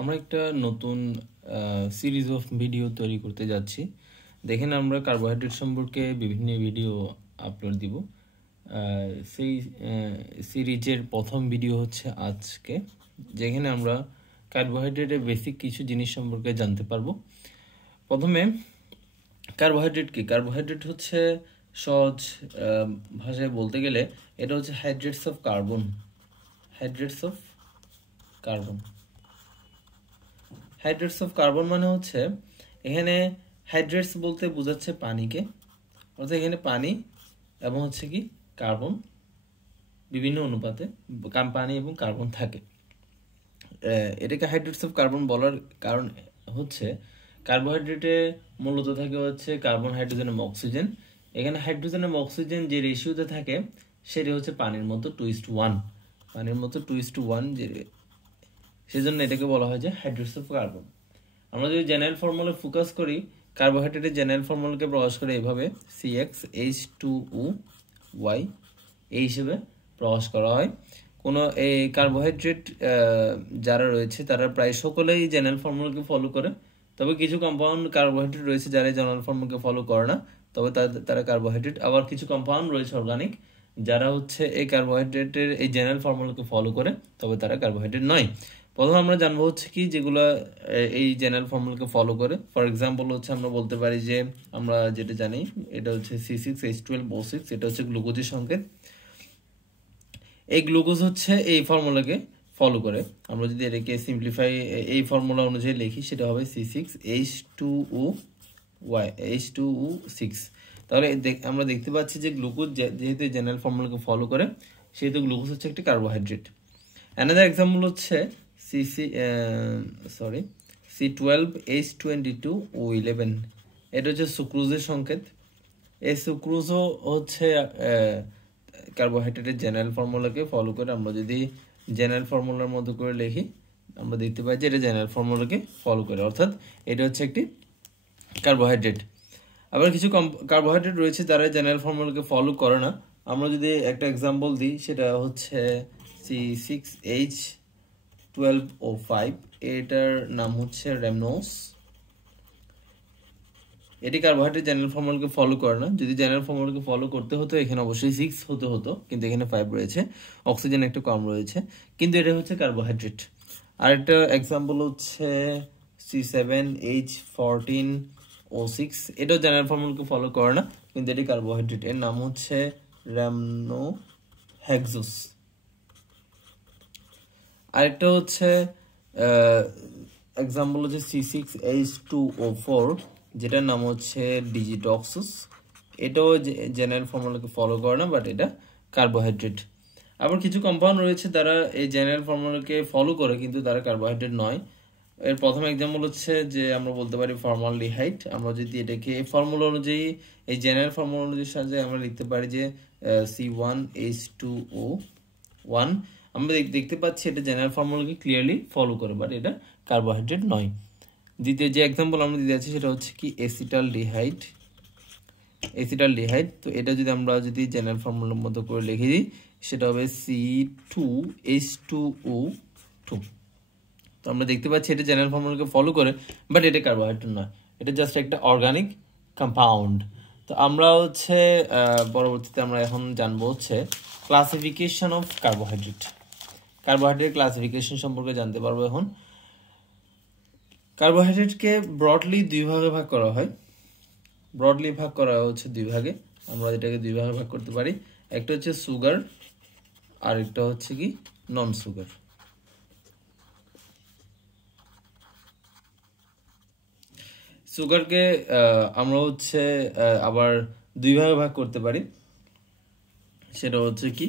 আমরা একটা নতুন সিরিজ অফ ভিডিও তৈরি করতে যাচ্ছি। দেখেন আমরা কার্বোহাইড্রেট সম্পর্কে বিভিন্ন ভিডিও আপলোড দিব। সেই সিরিজের প্রথম ভিডিও হচ্ছে আজকে, যেখানে আমরা কার্বোহাইড্রেটের বেসিক কিছু জিনিস সম্পর্কে জানতে পারবো। প্রথমে কার্বোহাইড্রেট কি? কার্বোহাইড্রেট হচ্ছে সহজ ভাষায় বলতে গেলে এটা হচ্ছে hydrates of carbon. Hydrates of carbon hydrates of carbon মানে হচ্ছে, এখানে হাইড্রেটস বলতে বোঝাচ্ছে পানিকে, অর্থাৎ এখানে পানি এবং হচ্ছে কি কার্বন বিভিন্ন অনুপাতে পানি এবং কার্বন থাকে। এটাকে হাইড্রেটস অফ কার্বন বলার কারণ হচ্ছে কার্বোহাইড্রেটে মূলত থাকে হচ্ছে কার্বন, হাইড্রোজেন এবং অক্সিজেন। এখানে হাইড্রোজেন এবং অক্সিজেন যে রেশিওতে থাকে সেটা হচ্ছে পানির মতো 2:1। পানির মতো 2:1, যে সেজন্য এটাকে বলা হয় যে হাইড্রেটস অফ কার্বন। আমরা যদি জেনারেল ফর্মুলা ফোকাস করি, কার্বোহাইড্রেটের জেনারেল ফর্মুলাকে প্রকাশ করে এভাবে CxH2O(Y) এই হিসেবে প্রকাশ করা হয়। কোনো এই কার্বোহাইড্রেট যারা রয়েছে তারা প্রায় সকলেই জেনারেল ফর্মুলাকে ফলো করে, তবে কিছু কম্পাউন্ড কার্বোহাইড্রেট রয়েছে যারা জেনারেল ফর্মুলাকে ফলো করে না, তবে তারা কার্বোহাইড্রেট। আবার কিছু কম্পাউন্ড রয়েছে অর্গানিক যারা হচ্ছে এই কার্বোহাইড্রেটের এই জেনারেল ফর্মুলাকে ফলো করে, তবে তারা কার্বোহাইড্রেট নয়। প্রথমে আমরা জানবো হচ্ছে কি যেগুলো এই জেনারেল ফর্মুলাকে ফলো করে। ফর এক্সাম্পল হচ্ছে আমরা বলতে পারি যে আমরা যেটা জানি এটা হচ্ছে C6H12O6, এটা হচ্ছে গ্লুকোজের সংকেত। এই গ্লুকোজ হচ্ছে এই ফর্মুলাকে ফলো করে। আমরা যদি এটাকে সিম্পলিফাই এই ফর্মুলা অনুযায়ী লিখি সেটা হবে C6H2O6। তাহলে আমরা দেখতে পাচ্ছি যে গ্লুকোজ যেহেতু জেনারেল ফর্মুলাকে ফলো করে, সেহেতু গ্লুকোজ হচ্ছে একটি কার্বোহাইড্রেট। অ্যানাদার এক্সাম্পল হচ্ছে C12H22O11, এটা হচ্ছে সুক্রোজের সংকেত। এই সুক্রোজও হচ্ছে কার্বোহাইড্রেটের জেনারেল ফর্মুলাকে ফলো করে। আমরা যদি জেনারেল ফর্মুলার মতো করে লিখি, আমরা দেখতে পাই যে এটা জেনারেল ফর্মুলাকে ফলো করে, অর্থাৎ এটা হচ্ছে একটি কার্বোহাইড্রেট। আবার কিছু কার্বোহাইড্রেট রয়েছে যারা জেনারেল ফর্মুলাকে ফলো করে না। আমরা যদি একটা এক্সাম্পল দিই সেটা হচ্ছে C6H12O5, এটার নাম হচ্ছে রেমনোস। এটি কার্বোহাইড্রেট জেনারেল ফর্মুলাকে ফলো করে না। যদি জেনারেল ফর্মুলাকে ফলো করতে হতো এখানে অবশ্যই 6 হতে হতো, কিন্তু এখানে 5 রয়েছে, অক্সিজেন একটু কম রয়েছে, কিন্তু এটা হচ্ছে কার্বোহাইড্রেট। আরেকটা এক্সাম্পল হচ্ছে C7H14O6, এটাও জেনারেল ফর্মুলাকে ফলো করে না, কিন্তু এটি কার্বোহাইড্রেট, এর নাম হচ্ছে র্যামনোহেক্সোস। আরেকটা হচ্ছে এক্সাম্পল হচ্ছে C6H2O4, যেটার নাম হচ্ছে ডিজিটক্সোস। এটাও জেনারেল ফর্মুলাকে ফলো করে না, বাট এটা কার্বোহাইড্রেট। আবার কিছু কম্পাউন্ড রয়েছে তারা এই জেনারেল ফর্মুলাকে ফলো করে, কিন্তু তারা কার্বোহাইড্রেট নয়। এর প্রথম এক্সাম্পল হচ্ছে যে আমরা বলতে পারি ফর্মালডিহাইড। আমরা যদি এটাকে ফর্মুলা অনুযায়ী, এই জেনারেল ফর্মুলা অনুযায়ী সাহায্যে আমরা লিখতে পারি যে C1H2O1। আমরা দেখতে পাচ্ছি এটা জেনারেল ফর্মুলাকে ক্লিয়ারলি ফলো করে, বাট এটা কার্বোহাইড্রেট নয়। দ্বিতীয় যে এক্সাম্পল আমরা দিতে যাচ্ছি সেটা হচ্ছে কি অ্যাসিটালডিহাইড। তো এটা যদি আমরা জেনারেল ফর্মুলার মতো করে লিখে দিই সেটা হবে C2H2O2। তো আমরা দেখতে পাচ্ছি এটা জেনারেল ফর্মুলাকে ফলো করে, বাট এটা কার্বোহাইড্রেট নয়, এটা জাস্ট একটা অর্গানিক কম্পাউন্ড। তো আমরা হচ্ছে পরবর্তীতে আমরা এখন জানবো হচ্ছে classification of carbohydrate. Carbohydrate classification সম্পর্কে জানতে পারবো এখন। কার্বোহাইড্রেটকে ব্রডলি দুই ভাগে ভাগ করা হয়। ব্রডলি ভাগ করা হচ্ছে দুই ভাগে। আমরা এটাকে দুই ভাগে ভাগ করতে পারি, একটা হচ্ছে সুগার আর একটা হচ্ছে কি নন সুগার। সুগারকে আমরা হচ্ছে আবার দুই ভাগে ভাগ করতে পারি, সেটা হচ্ছে কি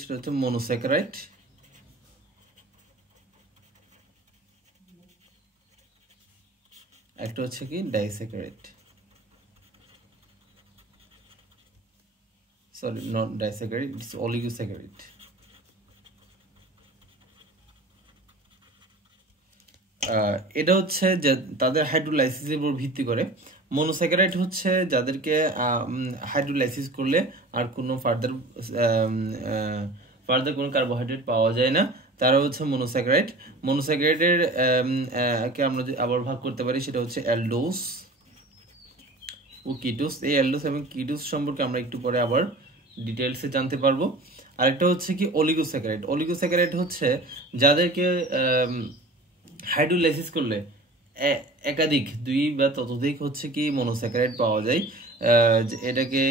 সেটা হচ্ছে মনোস্যাকারাইড, একটা হচ্ছে কি disaccharide. Sorry, not disaccharide, it's oligosaccharide. এটা হচ্ছে যে তাদের হাইড্রোলাইসিসের উপর ভিত্তি করে। মনোস্যাকারাইড হচ্ছে যাদেরকে হাইড্রোলাইসিস করলে আর কোনো ফার্দার কোনো কার্বোহাইড্রেট পাওয়া যায় না, তারা হচ্ছে মনোস্যাকারাইড। মনোস্যাকারাইডের কে আমরা আবার ভাগ করতে পারি, সেটা হচ্ছে অ্যালডোস ও কিটোস। এই অ্যালডোস এবং কিটোস সম্পর্কে আমরা একটু পরে আবার ডিটেলসে জানতে পারবো। আরেকটা হচ্ছে কি অলিগোস্যাকারাইড। অলিগোস্যাকারাইড হচ্ছে যাদেরকে হাইড্রোলাইসিস করলে একাধিক 2 বা ততোধিক হচ্ছে কি মনোস্যাকারাইড পাওয়া যায়। এটাকে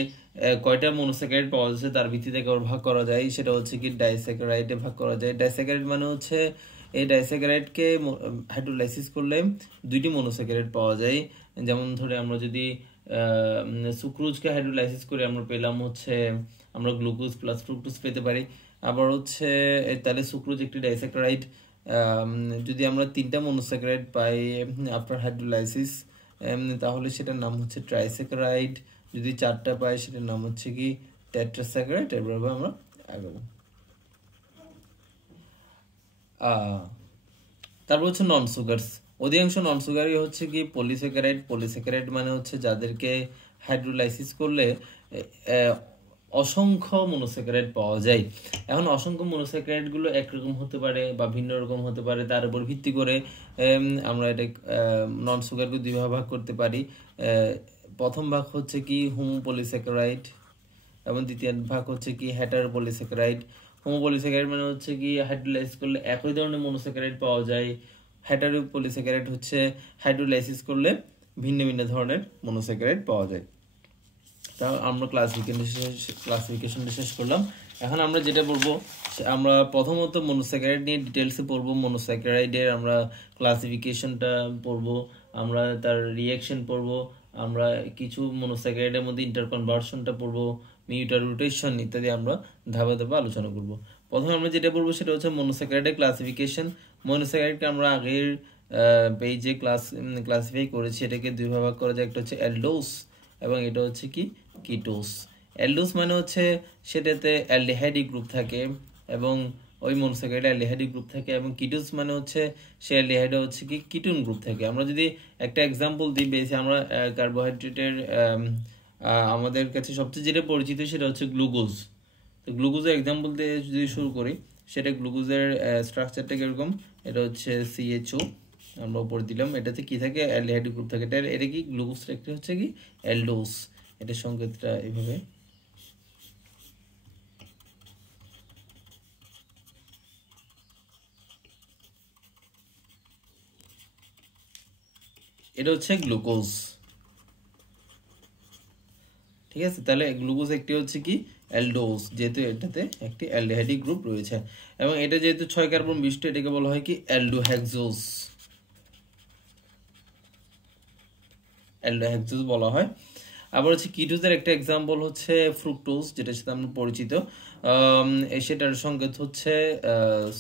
কয়টা মনোস্যাকারাইড পাওয়া যাচ্ছে তার ভিত্তিতে ভাগ করা যায়, সেটা হচ্ছে কি ডাইস্যাকারাইডে ভাগ করা যায়। ডাইস্যাকারাইড মানে হচ্ছে এই ডাইস্যাকারাইডকে হাইড্রোলাইসিস করলে 2টি মনোস্যাকারাইড পাওয়া যায়। যেমন ধরে আমরা যদি সুক্রোজকে হাইড্রোলাইসিস করে আমরা পেলাম হচ্ছে আমরা গ্লুকোজ প্লাস ফ্রুক্টোজ পেতে পারি। আবার হচ্ছে তাহলে সুক্রোজ একটি ডাইস্যাকারাইড। যদি আমরা 3টা মনোস্যাকারাইড পাই আফটার হাইড্রোলাইসিস তাহলে সেটার নাম হচ্ছে ট্রাইস্যাকারাইড। যদি 4টা পাই সেটার নাম হচ্ছে কি টেট্রাস্যাকারাইড। এভাবে আমরা আগাবো। তারপর হচ্ছে নন সুগারস। অধিকাংশ নন সুগারই হচ্ছে কি পলিস্যাকারাইড। পলিস্যাকারাইড মানে হচ্ছে যাদেরকে হাইড্রোলাইসিস করলে অসংখ্য মনোস্যাকারাইড পাওয়া যায়। এখন অসংখ্য মনোস্যাকারাইড গুলো একরকম হতে পারে বা ভিন্ন রকম হতে পারে, তার উপর ভিত্তি করে আমরা এটা নন সুগারকে 2 ভাগ করতে পারি। প্রথম ভাগ হচ্ছে কি হোমোপলিস্যাকারাইড এবং দ্বিতীয় ভাগ হচ্ছে কি হেটারোপলিস্যাকারাইড। হোমোপলিস্যাকারাইড মানে হচ্ছে কি হাইড্রোলাইসিস করলে একই ধরনের মনোস্যাকারাইড পাওয়া যায়। হেটারোপলিস্যাকারাইড হচ্ছে হাইড্রোলাইসিস করলে ভিন্ন ভিন্ন ধরনের মনোস্যাকারাইড পাওয়া যায়। তা আমরা ক্লাসিফিকেশনটা শেষ করলাম। এখন আমরা যেটা পড়বো, আমরা প্রথমত মনোস্যাকারাইড নিয়ে ডিটেলসে পড়বো। মনোস্যাকারাইডের আমরা ক্লাসিফিকেশনটা পড়বো, আমরা তার রিঅ্যাকশন পড়বো, আমরা কিছু মনোস্যাকারাইডের মধ্যে ইন্টারকনভার্সনটা পড়বো, মিউটার রোটেশন ইত্যাদি আমরা ধাপে ধাপে আলোচনা করব। প্রথমে আমরা যেটা পড়বো সেটা হচ্ছে মনোস্যাকারাইডের ক্লাসিফিকেশন। মনোস্যাকারাইডকে আমরা আগের পেজে ক্লাসিফাই করেছি। এটাকে 2 ভাগ করা যায়, একটা হচ্ছে অ্যালডোস এবং এটা হচ্ছে কি কিটোস। অ্যালডোস মানে হচ্ছে সেটাতে অ্যালডিহাইড গ্রুপ থাকে এবং ওই মনোস্যাকারাইডে অ্যালডিহাইড গ্রুপ থাকে, এবং কিটোস মানে হচ্ছে সে অ্যালডিহাইডে হচ্ছে কি কিটোন গ্রুপ থাকে। আমরা যদি একটা এক্সাম্পল দিই, বেশি আমরা কার্বোহাইড্রেটের আমাদের কাছে সবচেয়ে যেটা পরিচিত সেটা হচ্ছে গ্লুকোজ। তো গ্লুকোজের এক্সাম্পল দিয়ে যদি শুরু করি, সেটা গ্লুকোজের স্ট্রাকচারটা কিরকম, এটা হচ্ছে CHO আমরা উপরে দিলাম, এটাতে কি থাকে অ্যালডিহাইড গ্রুপ থাকে। এটা কি গ্লুকোজটা একটা হচ্ছে কি অ্যালডোস, এটা সংকেতটা এইভাবে। এটা হচ্ছে গ্লুকোজ, ঠিক আছে। তাহলে গ্লুকোজ একটি হচ্ছে কি অ্যালডোস, যেহেতু এটাতে একটি অ্যালডিহাইড গ্রুপ রয়েছে, এবং এটা যেহেতু 6 কার্বন বিশিষ্ট, এটাকে বলা হয় কি অ্যালডোহেক্সোস। অ্যালডোহেক্সোস বলা হয়। আবার হচ্ছে কিটোজের একটা এক্সাম্পল হচ্ছে ফ্রুক্টোজ, যেটার সাথে আমরা পরিচিত। সেটার সংকেত হচ্ছে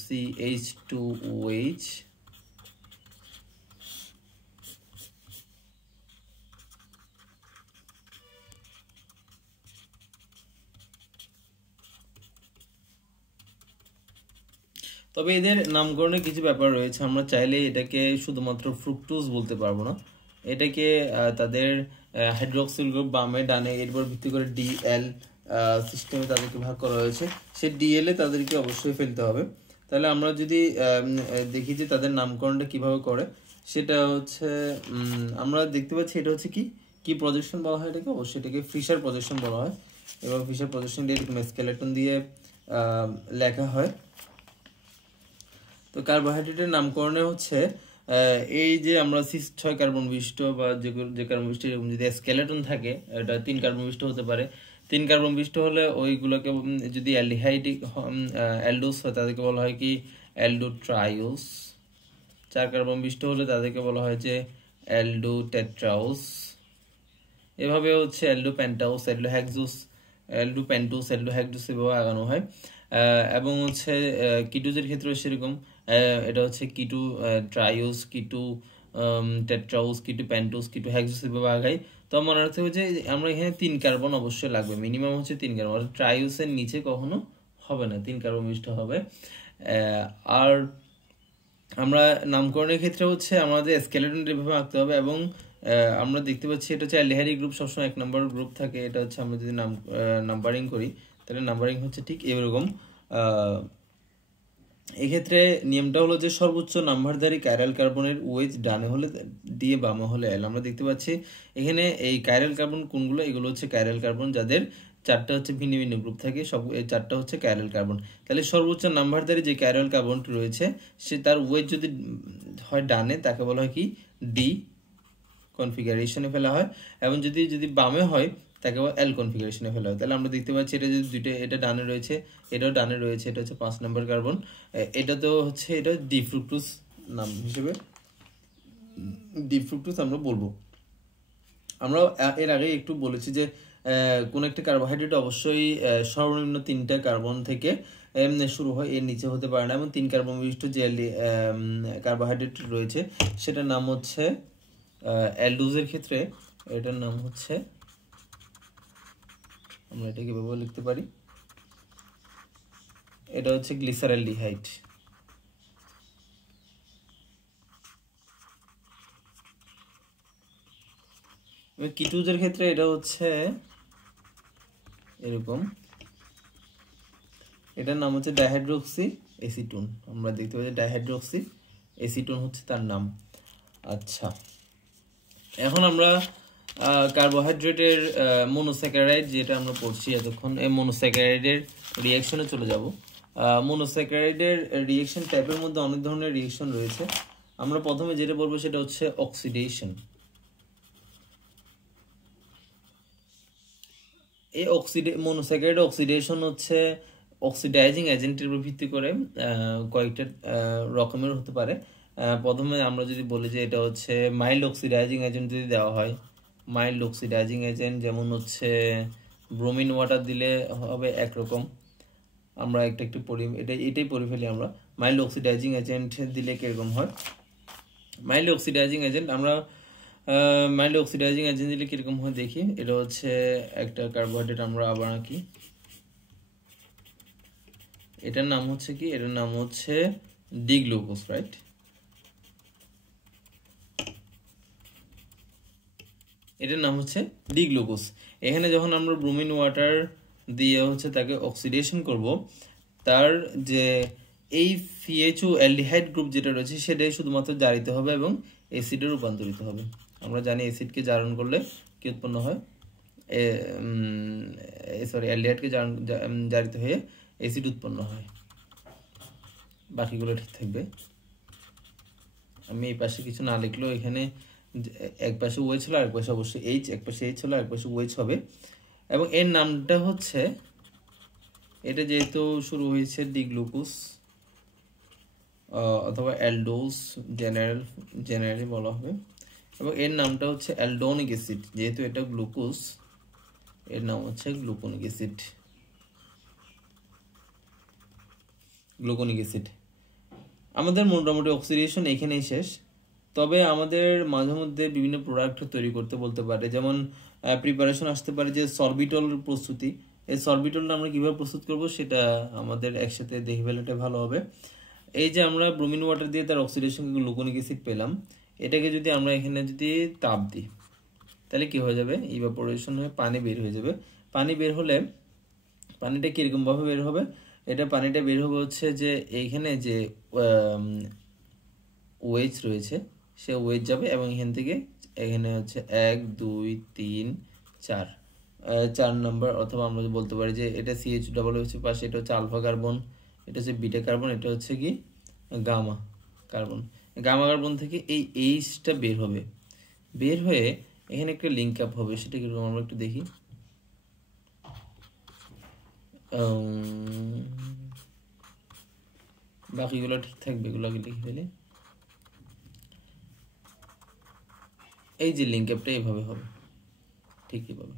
CH2OH। তবে এদের নামকরণে কিছু ব্যাপার রয়েছে, আমরা চাইলে এটাকে শুধুমাত্র ফ্রুক্টোজ বলতে পারবো না। এটাকে তাদের হাইড্রোক্সিল গ্রুপ বামে ডানে এর উপর ভিত্তি করে DL সিস্টেমে তাদেরকে ভাগ করা হয়েছে। সেই DL এ তাদেরকে অবশ্যই ফেলতে হবে। তাহলে আমরা যদি দেখি যে তাদের নামকরণটা কিভাবে করে, সেটা হচ্ছে আমরা দেখতে পাচ্ছি এটা হচ্ছে কি প্রজেকশন বলা হয় এটাকে, অবশ্যই এটাকে ফিশার প্রজেকশন বলা হয়। এবং ফিশার প্রজেকশন দিয়ে এরকম স্কেলেটন দিয়ে লেখা হয়। তো কার্বোহাইড্রেটের নামকরণে হচ্ছে এই যে আমরা 6 কার্বন বিশিষ্ট বা যে কার্বন বিশিষ্ট এরকম যদি স্কেলেটন থাকে, এটা 3 কার্বন বিশিষ্ট হতে পারে। 3 কার্বন বিশিষ্ট হলে ওইগুলোকে যদি অ্যালডিহাইড অ্যালডোস হয় তাদেরকে বলা হয় কি অ্যালডোট্রাইওস। 4 কার্বন বিশিষ্ট হলে তাদেরকে বলা হয় যে অ্যালডোটেট্রাওস। এভাবে হচ্ছে অ্যালডোপেন্টাওস, অ্যালডোহেক্সোস, অ্যালডোপেন্টোস, অ্যালডোহেক্সোস এভাবে আগানো হয়। এবং হচ্ছে কিটোজের ক্ষেত্রে সেরকম, এটা হচ্ছে কিটো ট্রাইওস, কিটো টেট্রাওস, কিটো পেন্টোস, কিটো হেক্সোস এভাবে আগাই। তো মনে রাখতে হবে যে আমরা এখানে 3 কার্বন অবশ্যই লাগবে, মিনিমাম হচ্ছে 3 কার্বন, ট্রাইওসের নিচে কখনো হবে না, 3 কার্বন বিশিষ্ট হবে। আর আমরা নামকরণের ক্ষেত্রে হচ্ছে আমাদের স্কেলেটন এভাবে আঁকতে হবে, এবং আমরা দেখতে পাচ্ছি এটা হচ্ছে অ্যালডিহাইড গ্রুপ সবসময় 1 নম্বর গ্রুপ থাকে। এটা হচ্ছে আমরা যদি নাম্বারিং করি তাহলে নাম্বারিং হচ্ছে ঠিক এরকম। এক্ষেত্রে নিয়মটা হলো যে সর্বোচ্চ নাম্বারধারী কাইরাল কার্বনের ওয়েজ ডানে হলে দিয়ে বামে হলে এল। আমরা দেখতে পাচ্ছি এখানে এই কাইরাল কার্বন কোনগুলো, এগুলো হচ্ছে কাইরাল কার্বন যাদের 4টা হচ্ছে ভিন্ন ভিন্ন গ্রুপ থাকে, সব এই 4টা হচ্ছে কাইরাল কার্বন। তাহলে সর্বোচ্চ নাম্বারধারী যে কাইরাল কার্বনটি রয়েছে সে তার ওয়েজ যদি হয় ডানে তাকে বলা হয় কি ডি কনফিগারেশনে ফেলা হয়, এবং যদি বামে হয় তাকে এল কনফিগারেশনে ফেলা হয়। তাহলে আমরা দেখতে পাচ্ছি এটা যদি দুইটা, এটা ডানে রয়েছে এটাও ডানে রয়েছে, এটা হচ্ছে 5 নম্বর কার্বন, এটা তো হচ্ছে এটা ডি ফ্রুক্টোজ নাম হিসেবে ডি ফ্রুক্টোজ আমরা বলবো। আমরা এর আগে একটু বলেছি যে কোন একটা কার্বোহাইড্রেট অবশ্যই সর্বনিম্ন 3টা কার্বন থেকে শুরু হয়, এর নিচে হতে পারে না, এবং 3 কার্বন বিশিষ্ট যে কার্বোহাইড্রেট রয়েছে সেটার নাম হচ্ছে অ্যালডোজের ক্ষেত্রে এটার নাম হচ্ছে, আমরা এটা কিভাবে লিখতে পারি, এটা হচ্ছে গ্লিসারলডিহাইড। কিটোজের ক্ষেত্রে এটা হচ্ছে এরকম, এটার নাম হচ্ছে ডাইহাইড্রোক্সি এসিটোন। আমরা দেখতে পাচ্ছি ডাইহাইড্রোক্সি এসিটোন হচ্ছে তার নাম। আচ্ছা, এখন আমরা কার্বোহাইড্রেটের মনোস্যাকারাইড যেটা আমরা পড়ছি এতক্ষণ, এই মনোস্যাকারাইডের রিঅ্যাকশনে চলে যাব। মনোস্যাকারাইডের রিঅ্যাকশন টাইপের মধ্যে অনেক ধরনের রিঅ্যাকশন রয়েছে। আমরা প্রথমে যেটা বলবো সেটা হচ্ছে অক্সিডেশন। এই মনোস্যাকারাইড অক্সিডেশন হচ্ছে অক্সিডাইজিং এজেন্টের উপর ভিত্তি করে কয়েকটা রকমের হতে পারে। প্রথমে আমরা যদি বলি যে এটা হচ্ছে মাইল্ড অক্সিডাইজিং এজেন্ট যদি দেওয়া হয়, মাইল্ড অক্সিডাইজিং এজেন্ট যেমন হচ্ছে ব্রোমিন ওয়াটার দিলে হবে একরকম, আমরা একটু পড়ি, এটাই পড়ে ফেলি আমরা। মাইল্ড অক্সিডাইজিং এজেন্ট দিলে কিরকম হয়, মাইল্ড অক্সিডাইজিং এজেন্ট আমরা মাইল্ড অক্সিডাইজিং এজেন্ট দিলে কিরকম হয় দেখি। এটা হচ্ছে একটা কার্বোহাইড্রেট, আমরা আবার আঁকি, এটার নাম হচ্ছে কি, এটার নাম হচ্ছে ডি গ্লুকোজ, রাইট? এটার নাম হচ্ছে ডি গ্লুকোজ। এখানে যখন আমরা ব্রোমিন ওয়াটার দিয়ে হচ্ছে তাকে অক্সিডেশন করব, তার যে এই সিএইচও অ্যালডিহাইড গ্রুপ যেটা রয়েছে সেটাই শুধুমাত্র জারিত হবে এবং অ্যাসিডে রূপান্তরিত হবে। আমরা জানি অ্যাসিডকে জারণ করলে কি উৎপন্ন হয়, অ্যালডিহাইডকে জারিত হয়ে অ্যাসিড উৎপন্ন হয়। বাকিগুলো ঠিক থাকবে। আমি এই পাশে কিছু না লিখলেও এখানে এক পাশে ওয়েজ হলো, আরেক পাশে অবশ্যই এইচ, এক পাশে এইচ হলো, আরেক পাশে ওয়েজ হবে। এবং এর নামটা হচ্ছে, এটা যেহেতু শুরু হয়েছে ডি গ্লুকোজ অথবা অ্যালডোজ জেনারেলি বলা হবে, এবং এর নামটা হচ্ছে অ্যালডোনিক অ্যাসিড। যেহেতু এটা গ্লুকোজ, এর নাম হচ্ছে গ্লুকোনিক অ্যাসিড। গ্লুকোনিক অ্যাসিড। আমাদের মোটামুটি অক্সিডেশন এখানেই শেষ। তবে আমাদের মাঝে মধ্যে বিভিন্ন প্রোডাক্ট তৈরি করতে বলতে পারে, যেমন প্রিপারেশন আসতে পারে যে সরবিটল প্রস্তুতি। এই সরবিটলটা আমরা কিভাবে প্রস্তুত করব সেটা আমাদের একসাথে দেখে ফেলাটা ভালো হবে। এই যে আমরা ব্রোমিন ওয়াটার দিয়ে তার অক্সিডেশন গ্লুকোনিক অ্যাসিড পেলাম, এটাকে যদি আমরা এখানে যদি তাপ দিই তাহলে কি হয়ে যাবে, ইভাপোরেশন হয়ে পানি বের হয়ে যাবে। পানি বের হলে পানিটা কিরকম ভাবে বের হবে, পানিটা বের হবে হচ্ছে যে এইখানে যে ওয়েজ রয়েছে সে ওয়েজ যাবে, এবং এখান থেকে এখানে হচ্ছে 1 2 3 4 4 নম্বর, অথবা আমরা বলতে পারি যে এটা সিএইচ ডাবল হচ্ছে পাশে, এটা হচ্ছে আলফা কার্বন, এটা হচ্ছে বিটা কার্বন, এটা হচ্ছে কি গামা কার্বন। গামা কার্বন থেকে এই এইচটা বের হবে, বের হয়ে এখানে একটা লিঙ্ক আপ হবে। সেটা কিরকম আমরা একটু দেখি। বাকিগুলো ঠিক থাকবে, এগুলো আগে লিখে ফেলে। এই যে লিঙ্ক আপটা এইভাবে হবে, ঠিক এইভাবে,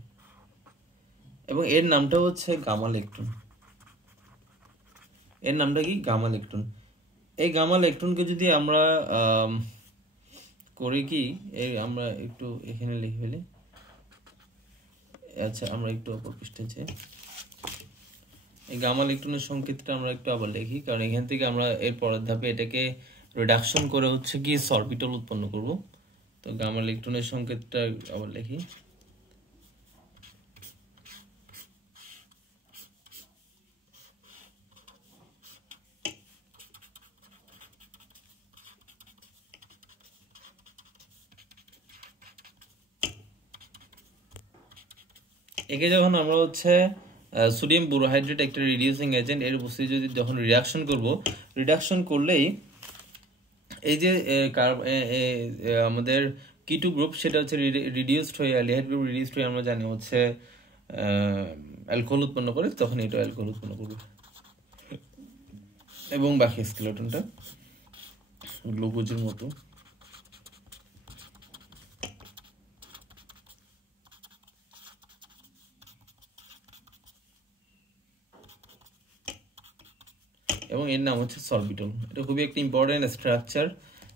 এবং এর নামটা হচ্ছে গামা ইলেকট্রন। এর নামটা কি, গামা ইলেকট্রন। এই গামা ইলেকট্রনকে যদি আমরা করি কি, আমরা একটু এখানে লিখে ফেলি। আচ্ছা, আমরা একটু অপর পৃষ্ঠে যাই। এই গামা ইলেকট্রনের সংকেতটা আমরা একটু আবার লিখি, কারণ এখান থেকে আমরা এর পরের ধাপে এটাকে রিডাকশন করে হচ্ছে কি সরবিটল উৎপন্ন করব। তো গামা ইলেকট্রনের সংকেতটা আবার লিখি। একে যখন আমরা হচ্ছে সোডিয়াম বোরোহাইড্রেট একটা রিডিউসিং এজেন্ট, এর উপস্থিতি যদি যখন রিডাকশন করব, রিডাকশন করলেই এই যে আমাদের কিটু গ্রুপ সেটা হচ্ছে রিডিউসড হয়ে অ্যালডিহাইড গ্রুপ রিডিউসড হয়ে আমরা জানি হচ্ছে অ্যালকোহল উৎপন্ন করে, তখন এটা অ্যালকোহল উৎপন্ন করবে এবং বাকি স্কেলেটনটা গ্লুকোজের মতো। এবং এর নাম হচ্ছে সরবিটল। এটা খুবই একটা ইম্পর্টেন্ট স্ট্রাকচার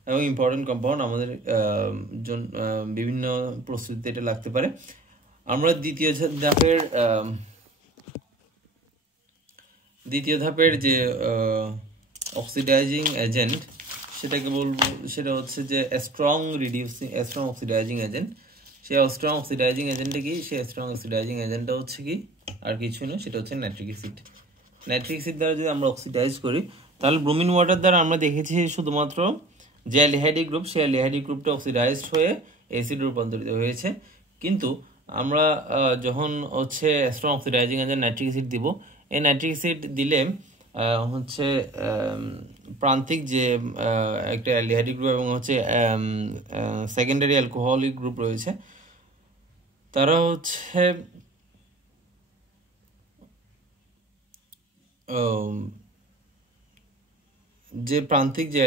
এবং ইম্পর্টেন্ট কম্পাউন্ড, আমাদের বিভিন্ন প্রস্তুতিতে এটা লাগতে পারে। আমরা দ্বিতীয় ধাপের যে অক্সিডাইজিং এজেন্ট সেটাকে বলবো, সেটা হচ্ছে যে স্ট্রং অক্সিডাইজিং এজেন্ট। সেই স্ট্রং অক্সিডাইজিং এজেন্টটা কি? সেই স্ট্রং অক্সিডাইজিং এজেন্টটা হচ্ছে কি আর কিছু না, সেটা হচ্ছে নাইট্রিক অ্যাসিড। নাইট্রিক অ্যাসিড দ্বারা যদি আমরা অক্সিডাইজ করি, তাহলে ব্রোমিন ওয়াটার দ্বারা আমরা দেখেছি শুধুমাত্র যে অ্যালডিহাইড গ্রুপ, সেই অ্যালডিহাইড গ্রুপটা অক্সিডাইজড হয়ে অ্যাসিডে রূপান্তরিত হয়েছে। কিন্তু আমরা যখন হচ্ছে strong oxidising agent nitric acid দিব, এই নাইট্রিক অ্যাসিড দিলে হচ্ছে প্রান্তিক যে একটা অ্যালডিহাইড গ্রুপ এবং হচ্ছে সেকেন্ডারি অ্যালকোহলিক গ্রুপ রয়েছে, তারা হচ্ছে যে প্রান্তিক যে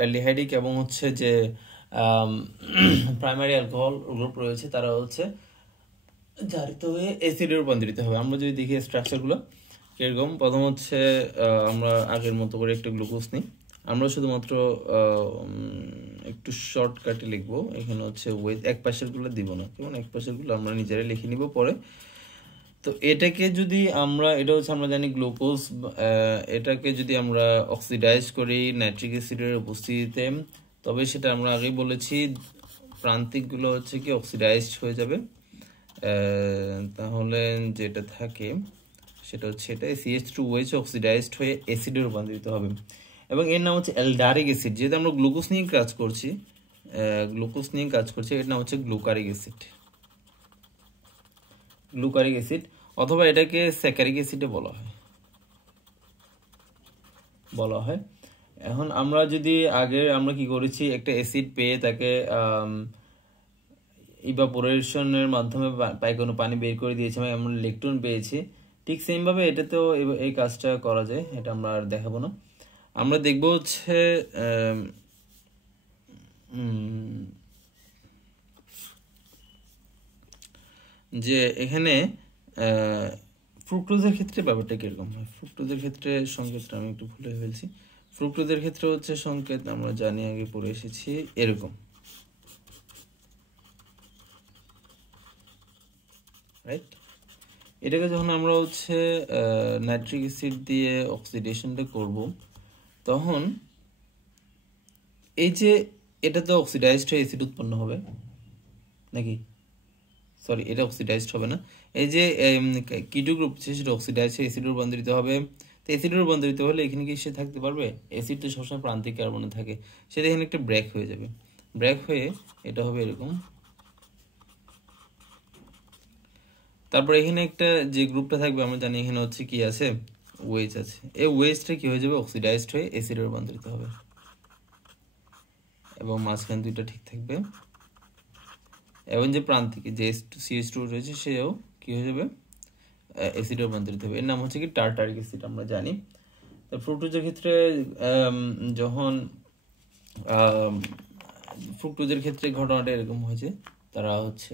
অ্যালডিহাইডিক এবং হচ্ছে যে প্রাইমারি অ্যালকোহল গ্রুপ রয়েছে, তারা হচ্ছে জারিত হয়ে অ্যাসিডে রূপান্তরিত হবে। আমরা যদি দেখি স্ট্রাকচারগুলো কিরকম, প্রথম হচ্ছে আমরা আগের মতো করে একটা গ্লুকোজ নিই। আমরা শুধুমাত্র একটু শর্টকাটে লিখবো। এখানে হচ্ছে ওয়েট এক পাশেরগুলো দিব না, কেমন এক পাশেরগুলো আমরা নিজেরাই লিখে নিব পরে। তো এটাকে যদি আমরা, এটা হচ্ছে আমরা জানি গ্লুকোজ, এটাকে যদি আমরা অক্সিডাইজ করি নাইট্রিক অ্যাসিডের উপস্থিতিতে, তবে সেটা আমরা আগেই বলেছি প্রান্তিকগুলো হচ্ছে কি অক্সিডাইজড হয়ে যাবে। তাহলে যেটা থাকে সেটা হচ্ছে এটা CH2OH অক্সিডাইজড হয়ে অ্যাসিডে রূপান্তরিত হবে এবং এর নাম হচ্ছে অ্যালডারিক অ্যাসিড। যেহেতু আমরা গ্লুকোজ নিয়ে কাজ করছি, এর নাম হচ্ছে গ্লুকারিক অ্যাসিড, অথবা এটাকে স্যাকারিক অ্যাসিডে বলা হয়। এখন আমরা যদি আমরা কি করেছি, একটা অ্যাসিড পেয়ে তাকে ইভাপোরেশনের মাধ্যমে কোনো পানি বের করে দিয়েছি, আমরা ইলেকট্রন পেয়েছি। ঠিক সেম ভাবে এটাতেও এই কাজটা করা যায়, এটা আমরা আর দেখাবো না। আমরা দেখবো হচ্ছে যে এখানে ফ্রুক্টোজের ক্ষেত্রে ব্যাপারটা কিরকম হয়। ফ্রুক্টোজের ক্ষেত্রে সংকেতটা আমি একটু ভুলে ফেলছি। ফ্রুক্টোজের ক্ষেত্রে হচ্ছে সংকেত আমরা জানি, আগে পড়ে এসেছি এরকম, রাইট? এটাকে যখন আমরা হচ্ছে নাইট্রিক অ্যাসিড দিয়ে অক্সিডেশনটা করব, তখন এই যে এটা তো অক্সিডাইজড হয়ে অ্যাসিড উৎপন্ন হবে নাকি? সরি, এটা অক্সিডাইজড হবে না। এই যে কিটো গ্রুপ সেটা অক্সিডাইজড হয়ে অ্যাসিডে রূপান্তরিত হবে। তো অ্যাসিডে রূপান্তরিত হলে এখানে কি সে থাকতে পারবে? অ্যাসিড তো সবসময় প্রান্তিক কার্বনে থাকে, সেটা এখানে একটা ব্রেক হয়ে যাবে। ব্রেক হয়ে এটা হবে এরকম। তারপর এখানে একটা যে গ্রুপটা থাকবে, আমরা জানি এখানে হচ্ছে কি আছে, ওয়েজ আছে। এই ওয়েজটা কি হয়ে যাবে? অক্সিডাইজড হয়ে অ্যাসিডে রূপান্তরিত হবে এবং মাঝখান দুইটা ঠিক থাকবে। এবং যে প্রান্তিকে যে CH2 রয়েছে সেও কি হয়ে যাবে? অ্যাসিডে রূপান্তরিত হবে। এর নাম হচ্ছে কি টার্টারিক অ্যাসিড, আমরা জানি। তো ফ্রুক্টোজের ক্ষেত্রে যখন ফ্রুক্টোজের ক্ষেত্রে ঘটনাটা এরকম হয়েছে, তারা হচ্ছে